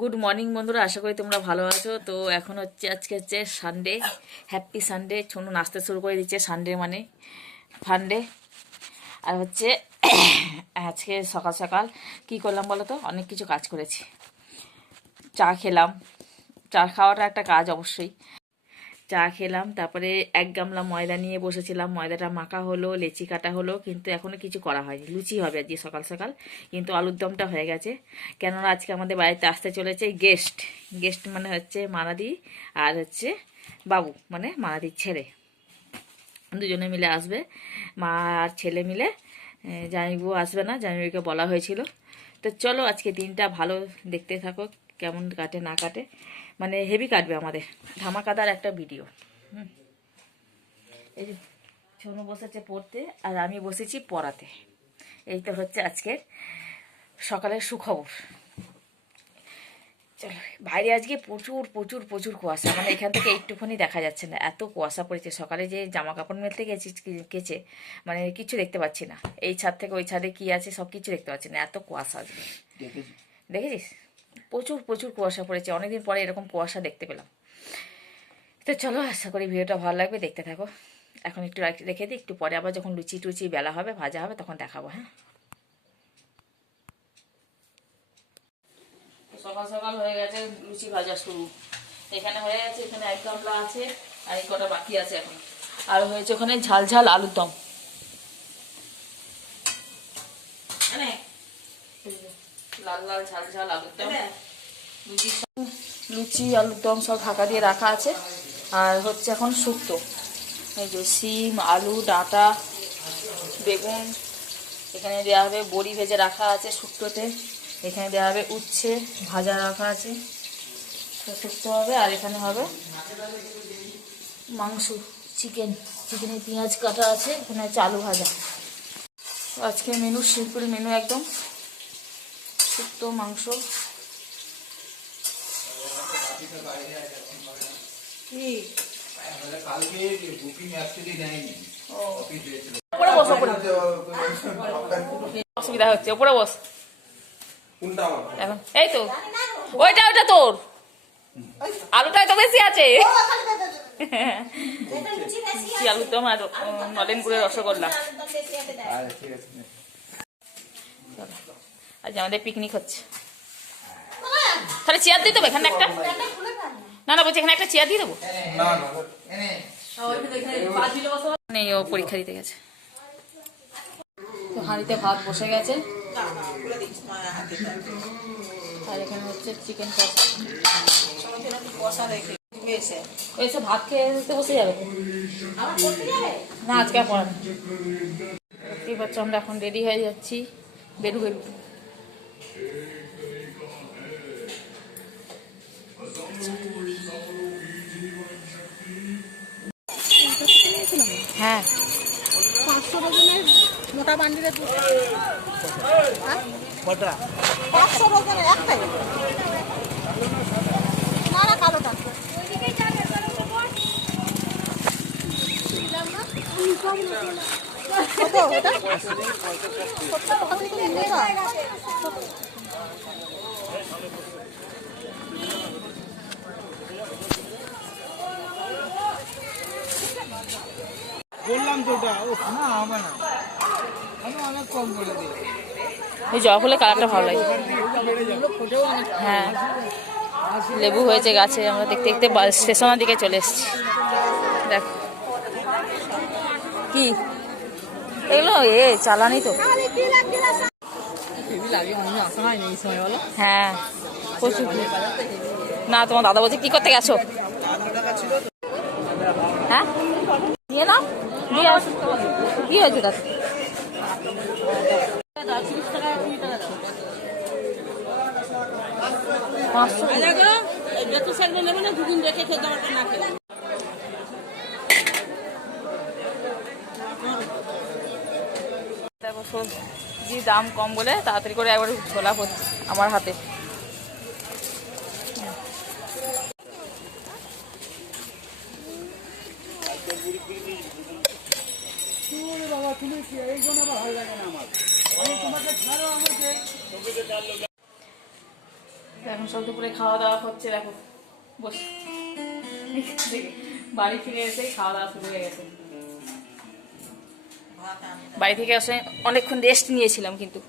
Good morning বন্ধুরা, আশা করি তোমরা ভালো আছো। তো এখন আজকে হচ্ছে সানডে, হ্যাপি সানডে। ছনু নাচতে শুরু করে দিচ্ছে, সানডে মানে ফান্ডে। আর হচ্ছে আজকে সকাল সকাল কি করলাম বলো তো, অনেক কিছু কাজ করেছি। চা খেলাম, চা খাওয়াটা একটা কাজ অবশ্যই। চা খেলাম, তারপরে 1 গামলা ময়দা নিয়ে বসেছিলাম, ময়দাটা মাখা হলো, লেচি কাটা হলো, কিন্তু এখনো কিছু করা হয়নি। লুচি হবে আজকে সকাল সকাল, কিন্তু আলুর দমটা হয়ে গেছে। কেননা আজকে আমাদের বাড়িতে আসতে চলেছে গেস্ট। গেস্ট মানে হচ্ছে মানাদি আর হচ্ছে বাবু, মানে মানাদির ছেলে। দুজনে মিলে আসবে, মা আর ছেলে মিলে। জামাইবু আসবে না, জামাইবুকে বলা হয়েছিল। তো চলো আজকে দিনটা ভালো দেখতে থাকো, কেমন কাটে না কাটে। মানে হেভি কাটবে আমাদের, ধামাকাদার একটা ভিডিও। এই যে ছনু বসেছে পড়তে আর আমি বসেছি পড়াতে। এই তো হচ্ছে আজকে সকালের সুখবর। চলো, বাইরে আজকে প্রচুর প্রচুর প্রচুর কুয়াশা, মানে এখান থেকে একটুখানি দেখা যাচ্ছে না, এত কুয়াশা পড়েছে। সকালে যে জামা কাপড় মেলতে গেছি কেচে, মানে কিছু দেখতে পাচ্ছি না। এই ছাদ থেকে ওই ছাদে কি আছে সব কিছু দেখতে পাচ্ছি না, এত কুয়াশা আজকে। দেখেছিস, প্রচুর প্রচুর কুয়াশা পড়েছে, অনেকদিন পরে এরকম কুয়াশা দেখতে পেলাম। তো চলো, আশা করি ভিডিওটা ভালো লাগবে, দেখতে থাকো। এখন একটু রেখে দিই, একটু পরে আবার যখন লুচি টুচি বেলা হবে, ভাজা হবে, তখন দেখাবো। হ্যাঁ, সকাল সকাল হয়ে গেছে লুচি ভাজা শুরু। এখানে হয়ে গেছে, এখানে 1 গামলা আছে, আর এই কটা বাকি আছে এখন। আর হয়েছে ওখানে ঝাল ঝাল আলুর দম, লাল লাল ঝাল ঝাল আলুর দম। লুচি আলুর দম সব ঢাকা দিয়ে রাখা আছে। আর হচ্ছে এখন শুক্তো, এই যে শিম, আলু, ডাঁটা, বেগুন। এখানে দেওয়া হবে বড়ি ভেজে রাখা আছে শুক্তোতে। এখানে দেওয়া হবে উচ্ছে ভাজা রাখা আছে, শুক্তো হবে। আর এখানে হবে মাংস, চিকেনে পেঁয়াজ কাটা আছে, এখানে হচ্ছে আলু ভাজা। আজকে মেনু সিম্পল মেনু একদম, শুক্তো মাংস। অসুবিধা হচ্ছে, ওপরে বস এখন। এই তো ওইটা তোর আলুটাই তো বেশি আছে। আলুর দম আর নলেন গুড়ের রসগোল্লা। আজ আমাদের পিকনিক হচ্ছে। তাহলে চেয়ার দিয়ে দেবো এখানে একটা? না না, বলছি এখানে একটা চেয়ার দিয়ে দেবো। নেই, ও পরীক্ষা দিতে গেছে। তো হাঁড়িতে ভাত বসে গেছে, আর এখানে হচ্ছে চিকেন কষা রেখে এসে ভাত খেয়ে বসে যাবে না, আজকে পড়া। দেখতেই পাচ্ছ আমরা এখন রেডি হয়ে যাচ্ছি, বেরু। হ্যাঁ, 500 ওজনের মোটা বান্ডিলের 500 ওজনের একটাই না, না কালোটা বললাম তো ওটা না হবে না, আমি অনেক কম বলে দিই। এই জবা ফুলের কালারটা ভালো লাগে। হ্যাঁ, লেবু হয়েছে গাছে। আমরা দেখতে দেখতে স্টেশনের দিকে চলে এসেছি। দেখ কি এগুলো, চালানি তো। হ্যাঁ, প্রচুর। না, তোমার দাদা বলছে কি করতে গেছো? হ্যাঁ, নিয়ে নাও, নিয়ে আস। কি হয়েছে তাতে? দেখো সবজি দাম কম বলে তাড়াতাড়ি করে একবার ছোলা হচ্ছে আমার হাতে। বাবা তুমি এই জন্য ভালো লাগে না আমার, আমি তোমাকে ছাড়ো আমাকে। এখন সব দুপুরে খাওয়া দাওয়া হচ্ছে, দেখো বস বাড়ি ফিরে এসে খাওয়া দাওয়া শুরু হয়ে গেছে। বাড়ি থেকে এসে অনেকক্ষণ রেস্ট নিয়েছিলাম, কিন্তু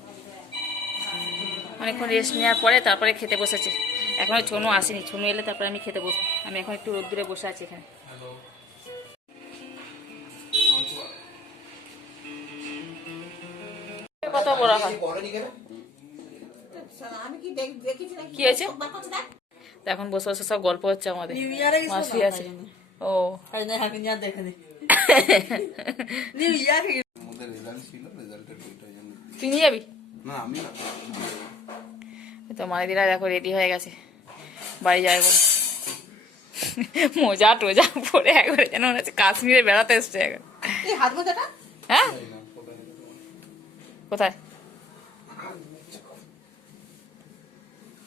অনেকক্ষণ রেস্ট নেওয়ার পরে তারপরে খেতে বসেছি। এখনো ছনু আসেনি, ছনু এলে তারপরে আমি খেতে বসবো। আমি এখন একটু রোদ্দুরে বসে আছি এখানে। কত বড় হয় আমি কি দেখেছি নাকি? কি হয়েছে? বার করছে দেখ। তো এখন বসে বসে সব গল্প হচ্ছে আমাদের। মাসি আছে। ও আমাদের রেজাল্ট ছিল, রেজাল্টের বইটার জন্য। তুই নিয়ে যাবি? না আমি না, তো মানিদিরা দেখো রেডি হয়ে গেছে বাড়ি যাবে বলে। মোজা টোজা পরে একবারে যেন মনে হচ্ছে কাশ্মীরে বেড়াতে এসছে এখন। এই হাত মোজাটা হ্যাঁ, কোথায়?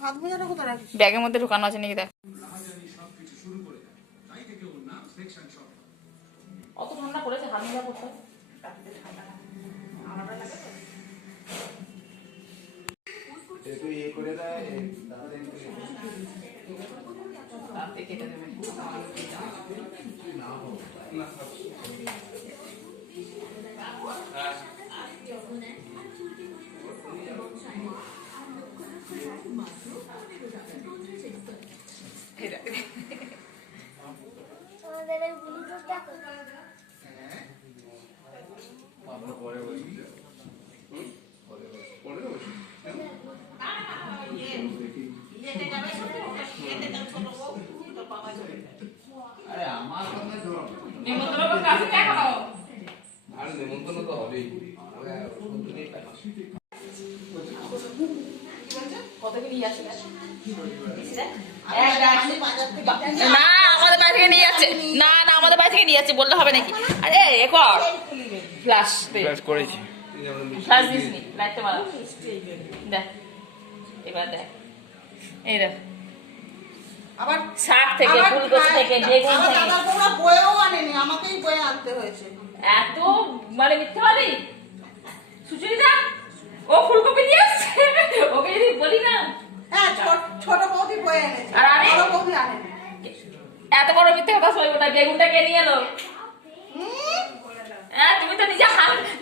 হাত মোজাটা কোথায় রাখিস? ব্যাগের মধ্যে ঢুকানো আছে নাকি দেখ। অত ঠান্ডা পড়েছে, হাত মোজা পড়তে হবে। একটু ইয়ে করে দেয়, তাতে কেটে দেবে। আরে আমার কথা ধরো, নিমন্ত্রণ করে কাছে দেখো। আর নেমন্তন্ন তো হবেই। কত কি নিয়ে আসে? আমি বাজার থেকে না আমাদের বাড়ি থেকে নিয়ে যাচ্ছে, না না আমাদের বাড়ি থেকে নিয়ে যাচ্ছে, বললে হবে নাকি? আরে রেকর্ড ফ্ল্যাশ ব্রাশ করেছি। ফ্ল্যাশ দিস নি, লাইটটা মারা দেখ, এবার দেখ, এই দেখ আবার শাক থেকে, ফুলকপি থেকে, বেগুন আমার থেকে, দাদার বউরা বয়েও আনেনি, আমাকেই বয়ে আনতে হয়েছে। এত মানে মিথ্যাবাদী সুচরিতা। ও ফুলকপি নিয়ে আসছে, ওকে যদি বলি না। হ্যাঁ, ছোট বৌদি বয়ে এনেছে, আর আমি? বড় বৌদি আনেনি। এত বড় মিথ্যে কথা সইব না। বেগুনটা কে নিয়ে এলো? হ্যাঁ, তুমি তো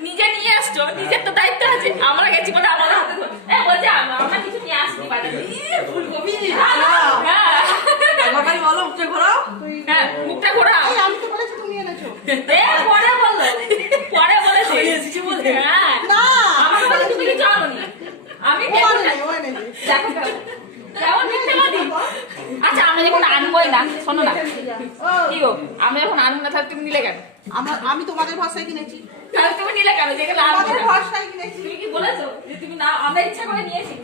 নিজে নিয়ে আসছো, নিজের তো দায়িত্ব আছে। আমরা গেছি বলে আমাদের হাতে বলছে আমরা কিছু নিয়ে আসছি বাজার থেকে। ফুলকপি হ্যাঁ বলো উঠে ঘোরাও। হ্যাঁ, মুখটা ঘোরাও। এই, আমি তো বলেছি তুমি এনেছো। পরে বললো, পরে বলেছি হ্যাঁ, না, আমাকে বলে তুমি কিছু আনোনি। আমি ও বেগুনটা আনেনি, ও এনেছে। দেখো কেমন মিথ্যাবাদী। আচ্ছা আমি যখন আনবোই না, শোনো না ও, কি গো, আমি যখন আনবো না তাহলে তুমি নিলে কেন? আমি তোমাদের ভরসায় কিনেছি, তাহলে তুমি নিলে কেন? যেগুলো আনবো তোমাদের না। ভরসায় কিনেছি। তুমি কি বলেছো যে তুমি না, আমরা ইচ্ছা করে নিয়েছি?